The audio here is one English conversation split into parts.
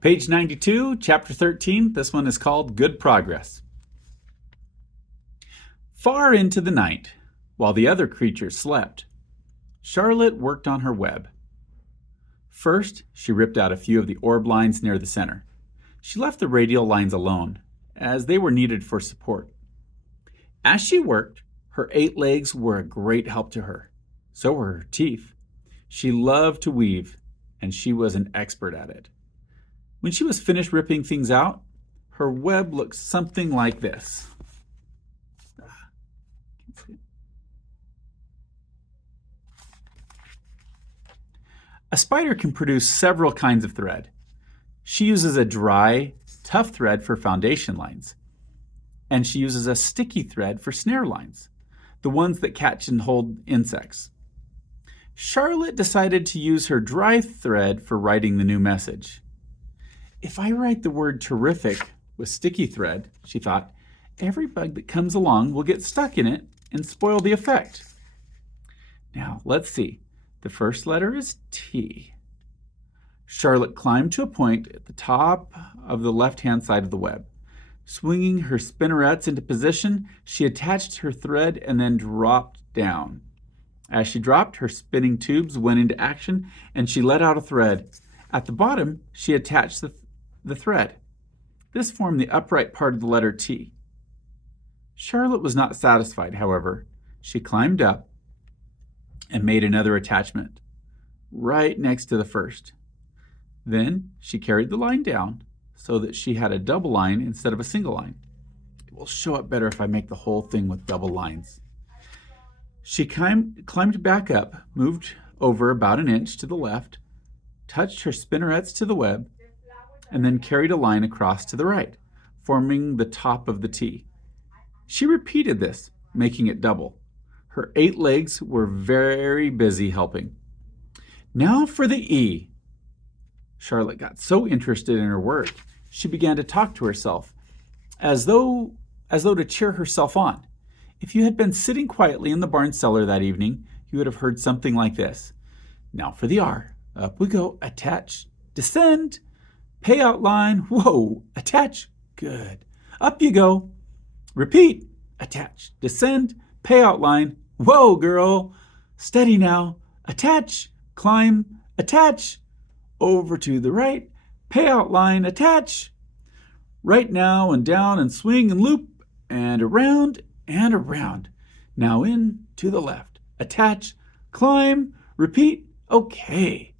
Page 92, Chapter 13. This one is called Good Progress. Far into the night, while the other creatures slept, Charlotte worked on her web. First, she ripped out a few of the orb lines near the center. She left the radial lines alone, as they were needed for support. As she worked, her 8 legs were a great help to her. So were her teeth. She loved to weave, and she was an expert at it. When she was finished ripping things out, her web looked something like this. A spider can produce several kinds of thread. She uses a dry, tough thread for foundation lines, and she uses a sticky thread for snare lines, the ones that catch and hold insects. Charlotte decided to use her dry thread for writing the new message. If I write the word terrific with sticky thread, she thought, every bug that comes along will get stuck in it and spoil the effect. Now, let's see. The first letter is T. Charlotte climbed to a point at the top of the left-hand side of the web. Swinging her spinnerets into position, she attached her thread and then dropped down. As she dropped, her spinning tubes went into action and she let out a thread. At the bottom, she attached the thread. This formed the upright part of the letter T. Charlotte was not satisfied, however. She climbed up and made another attachment right next to the first. Then she carried the line down so that she had a double line instead of a single line. It will show up better if I make the whole thing with double lines. She climbed back up, moved over about an inch to the left, touched her spinnerets to the web, and then carried a line across to the right, forming the top of the T. She repeated this, making it double. Her 8 legs were very busy helping. Now for the E. Charlotte got so interested in her work, she began to talk to herself, as though to cheer herself on. If you had been sitting quietly in the barn cellar that evening, you would have heard something like this. Now for the R. Up we go. Attach. Descend. Payout line. Whoa. Attach. Good. Up you go. Repeat. Attach. Descend. Payout line. Whoa, girl. Steady now. Attach. Climb. Attach. Over to the right. Payout line. Attach. Right now and down and swing and loop and around and around. Now in to the left. Attach. Climb. Repeat. Okay.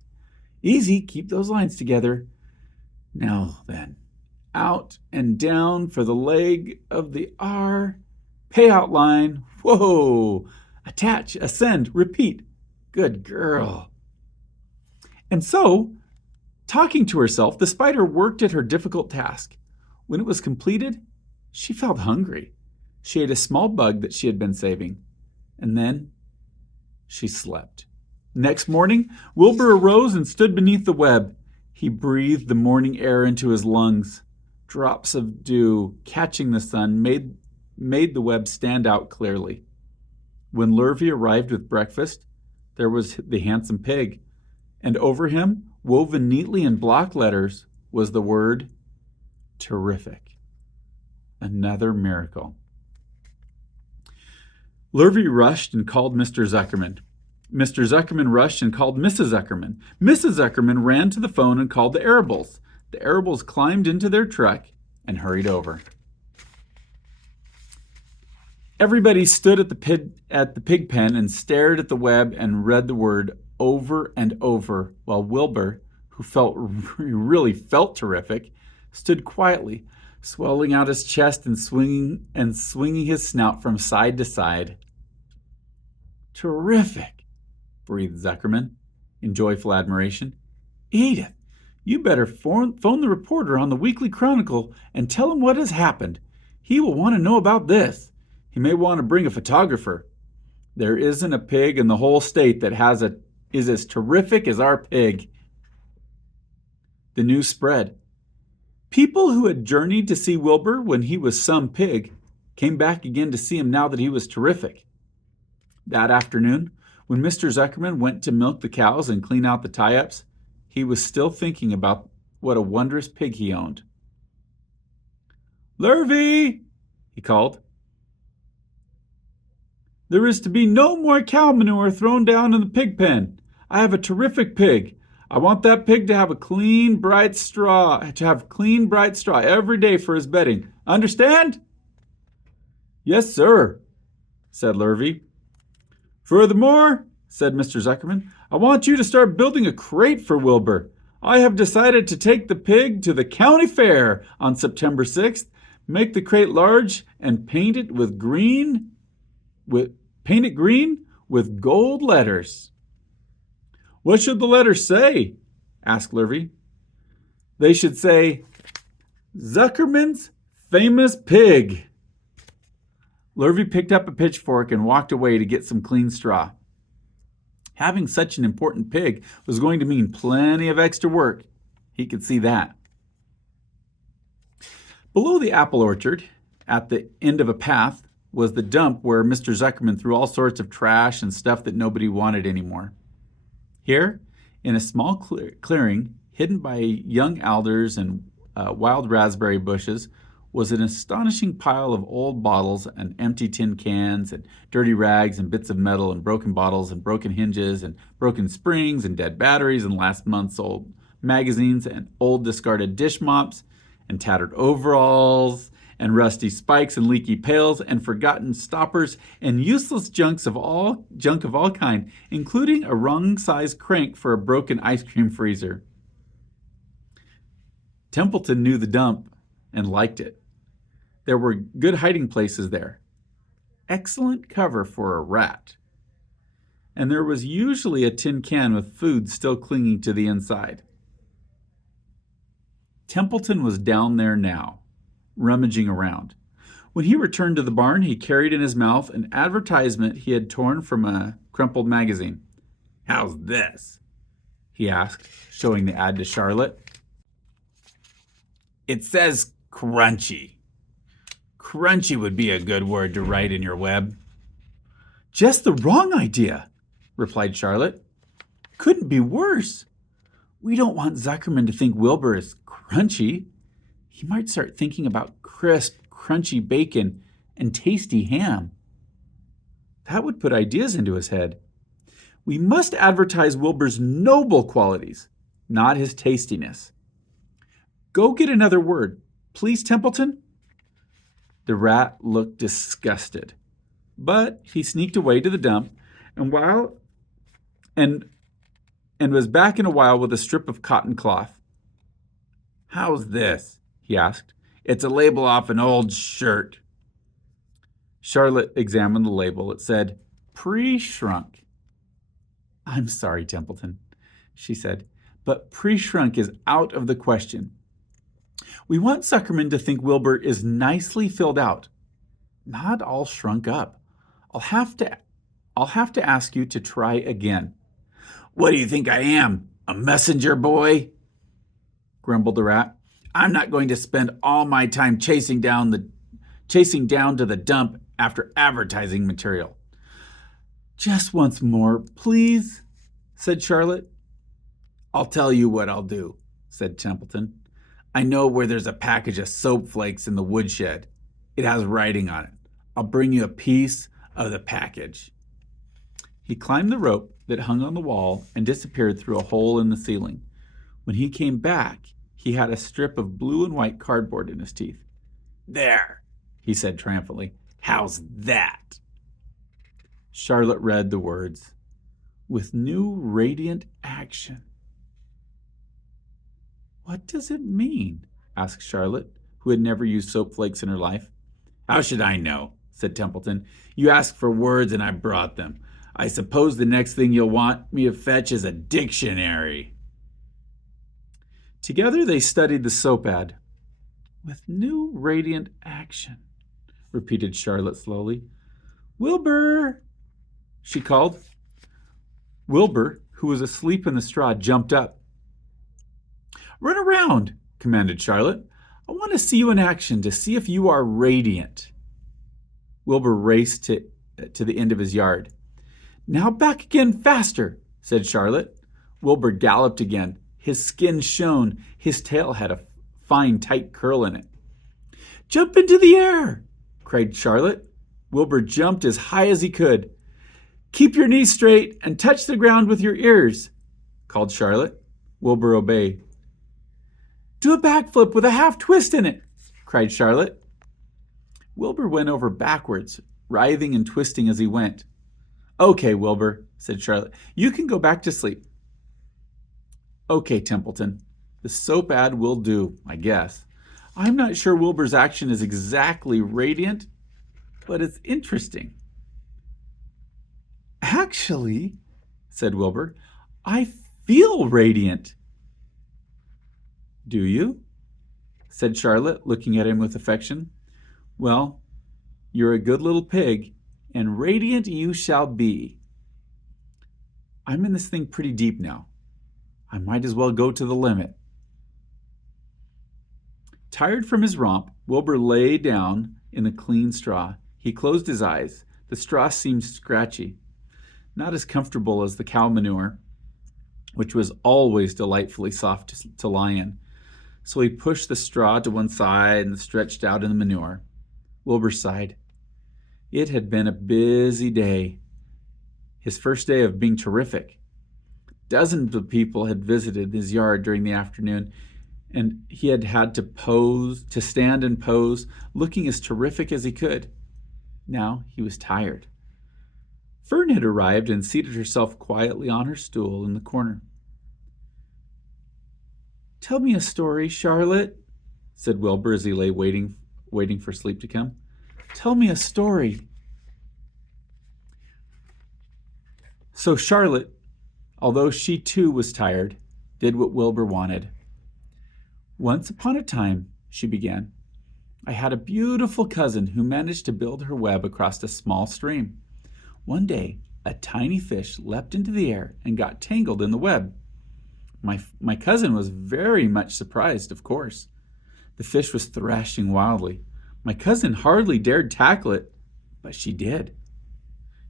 Easy. Keep those lines together. Now then, out and down for the leg of the R. Payout line. Whoa. Attach, ascend, repeat. Good girl. And so, talking to herself, the spider worked at her difficult task. When it was completed, she felt hungry. She ate a small bug that she had been saving. And then she slept. Next morning, Wilbur arose and stood beneath the web. He breathed the morning air into his lungs. Drops of dew, catching the sun, made the web stand out clearly. When Lurvy arrived with breakfast, there was the handsome pig, and over him, woven neatly in block letters, was the word terrific. Another miracle. Lurvy rushed and called Mr. Zuckerman. Mr. Zuckerman rushed and called Mrs. Zuckerman. Mrs. Zuckerman ran to the phone and called the Arables. The Arables climbed into their truck and hurried over. Everybody stood at the pig pen and stared at the web and read the word over and over, while Wilbur, who really felt terrific, stood quietly, swelling out his chest and swinging his snout from side to side. Terrific, breathed Zuckerman in joyful admiration. Edith, you better phone the reporter on the Weekly Chronicle and tell him what has happened. He will want to know about this. He may want to bring a photographer. There isn't a pig in the whole state that is as terrific as our pig. The news spread. People who had journeyed to see Wilbur when he was some pig came back again to see him now that he was terrific. That afternoon, when Mr. Zuckerman went to milk the cows and clean out the tie-ups, he was still thinking about what a wondrous pig he owned. "Lurvy!" he called. "There is to be no more cow manure thrown down in the pig pen. I have a terrific pig. I want that pig to have clean, bright straw every day for his bedding. Understand?" "Yes, sir," said Lurvy. "Furthermore," said Mr. Zuckerman, "I want you to start building a crate for Wilbur. I have decided to take the pig to the county fair on September 6th, make the crate large, and paint it green with gold letters." "What should the letters say?" asked Lurvy. "They should say, Zuckerman's Famous Pig." Lurvy picked up a pitchfork and walked away to get some clean straw. Having such an important pig was going to mean plenty of extra work. He could see that. Below the apple orchard, at the end of a path, was the dump where Mr. Zuckerman threw all sorts of trash and stuff that nobody wanted anymore. Here, in a small clearing, hidden by young alders and wild raspberry bushes, was an astonishing pile of old bottles and empty tin cans and dirty rags and bits of metal and broken bottles and broken hinges and broken springs and dead batteries and last month's old magazines and old discarded dish mops and tattered overalls and rusty spikes and leaky pails and forgotten stoppers and useless junk of all kind, including a wrong-sized crank for a broken ice cream freezer. Templeton knew the dump and liked it. There were good hiding places there. Excellent cover for a rat. And there was usually a tin can with food still clinging to the inside. Templeton was down there now, rummaging around. When he returned to the barn, he carried in his mouth an advertisement he had torn from a crumpled magazine. "How's this?" he asked, showing the ad to Charlotte. "It says crunchy. Crunchy would be a good word to write in your web." "Just the wrong idea," replied Charlotte. "Couldn't be worse. We don't want Zuckerman to think Wilbur is crunchy. He might start thinking about crisp, crunchy bacon and tasty ham. That would put ideas into his head. We must advertise Wilbur's noble qualities, not his tastiness. Go get another word, please, Templeton." The rat looked disgusted, but he sneaked away to the dump and was back in a while with a strip of cotton cloth. "How's this?" he asked. "It's a label off an old shirt." Charlotte examined the label. It said, "Pre-shrunk." "I'm sorry, Templeton," she said, "but pre-shrunk is out of the question. We want Zuckerman to think Wilbur is nicely filled out, not all shrunk up. I'll have to ask you to try again." "What do you think I am, a messenger boy?" grumbled the rat. "I'm not going to spend all my time chasing down to the dump after advertising material." "Just once more, please," said Charlotte. "I'll tell you what I'll do," said Templeton. "I know where there's a package of soap flakes in the woodshed. It has writing on it. I'll bring you a piece of the package." He climbed the rope that hung on the wall and disappeared through a hole in the ceiling. When he came back, he had a strip of blue and white cardboard in his teeth. "There," he said triumphantly. "How's that?" Charlotte read the words, "With new radiant action." "What does it mean?" asked Charlotte, who had never used soap flakes in her life. "How should I know?" said Templeton. "You asked for words and I brought them. I suppose the next thing you'll want me to fetch is a dictionary." Together they studied the soap ad. "With new radiant action," repeated Charlotte slowly. "Wilbur!" she called. Wilbur, who was asleep in the straw, jumped up. "Run around," commanded Charlotte. "I want to see you in action to see if you are radiant." Wilbur raced to the end of his yard. "Now back again faster," said Charlotte. Wilbur galloped again. His skin shone. His tail had a fine, tight curl in it. "Jump into the air!" cried Charlotte. Wilbur jumped as high as he could. "Keep your knees straight and touch the ground with your ears," called Charlotte. Wilbur obeyed. "Do a backflip with a half twist in it," cried Charlotte. Wilbur went over backwards, writhing and twisting as he went. "Okay, Wilbur," said Charlotte. "You can go back to sleep." "Okay, Templeton. The soap ad will do, I guess. I'm not sure Wilbur's action is exactly radiant, but it's interesting." "Actually," said Wilbur, "I feel radiant." "Do you?" said Charlotte, looking at him with affection. "Well, you're a good little pig, and radiant you shall be. I'm in this thing pretty deep now. I might as well go to the limit." Tired from his romp, Wilbur lay down in the clean straw. He closed his eyes. The straw seemed scratchy, not as comfortable as the cow manure, which was always delightfully soft to lie in. So he pushed the straw to one side and stretched out in the manure. Wilbur sighed. It had been a busy day. His first day of being terrific. Dozens of people had visited his yard during the afternoon, and he had had to stand and pose, looking as terrific as he could. Now he was tired. Fern had arrived and seated herself quietly on her stool in the corner. "Tell me a story, Charlotte," said Wilbur as he lay waiting for sleep to come. "Tell me a story." So Charlotte, although she too was tired, did what Wilbur wanted. "Once upon a time," she began, "I had a beautiful cousin who managed to build her web across a small stream. One day, a tiny fish leapt into the air and got tangled in the web. My cousin was very much surprised, of course. The fish was thrashing wildly. My cousin hardly dared tackle it, but she did.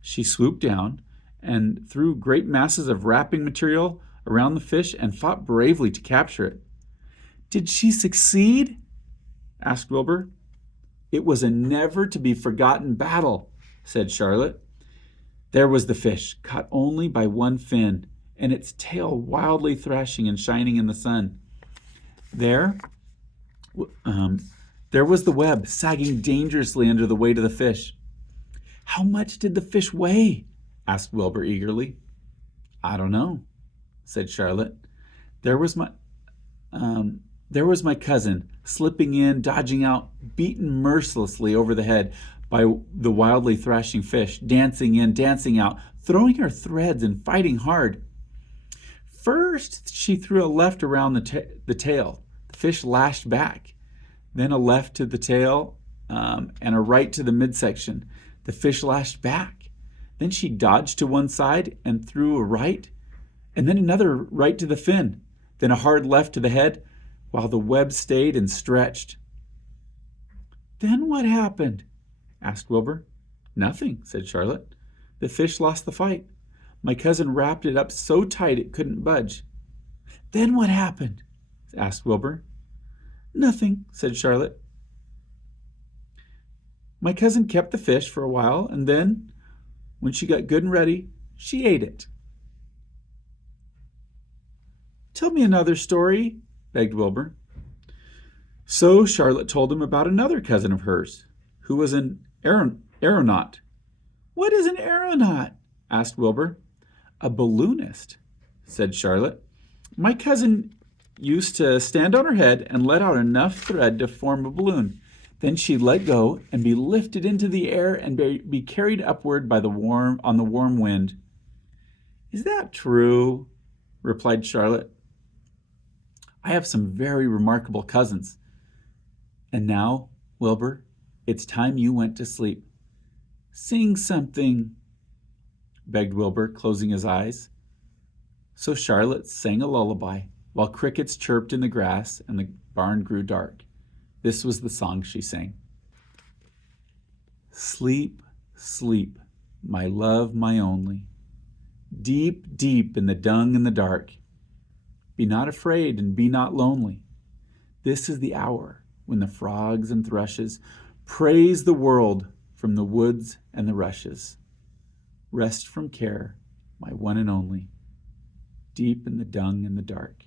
She swooped down and threw great masses of wrapping material around the fish and fought bravely to capture it." "Did she succeed?" asked Wilbur. "It was a never-to-be-forgotten battle," said Charlotte. "There was the fish, caught only by one fin, and its tail wildly thrashing and shining in the sun. There was the web, sagging dangerously under the weight of the fish." "How much did the fish weigh?" asked Wilbur eagerly. "I don't know," said Charlotte. There was my cousin, slipping in, dodging out, beaten mercilessly over the head by the wildly thrashing fish, dancing in, dancing out, throwing her threads and fighting hard. First, she threw a left around the tail. The fish lashed back. Then a left to the tail and a right to the midsection. The fish lashed back. Then she dodged to one side and threw a right, and then another right to the fin. Then a hard left to the head, while the web stayed and stretched. "Then what happened?" asked Wilbur. "Nothing," said Charlotte. "The fish lost the fight. My cousin wrapped it up so tight it couldn't budge." "Then what happened?" asked Wilbur. "Nothing," said Charlotte. "My cousin kept the fish for a while, and then, when she got good and ready, she ate it." "Tell me another story," begged Wilbur. So Charlotte told him about another cousin of hers, who was an aeronaut. "What is an aeronaut?" asked Wilbur. "A balloonist," said Charlotte. "My cousin used to stand on her head and let out enough thread to form a balloon. Then she'd let go and be lifted into the air and be carried upward by the warm wind." "Is that true?" replied Charlotte. "I have some very remarkable cousins. And now, Wilbur, it's time you went to sleep. Sing something," begged Wilbur, closing his eyes. So Charlotte sang a lullaby, while crickets chirped in the grass and the barn grew dark. This was the song she sang. "Sleep, sleep, my love, my only, deep, deep in the dung and the dark. Be not afraid and be not lonely. This is the hour when the frogs and thrushes praise the world from the woods and the rushes. Rest from care, my one and only, deep in the dung and the dark.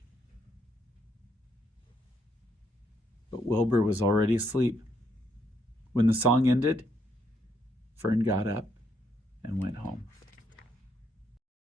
But Wilbur was already asleep. When the song ended, Fern got up and went home.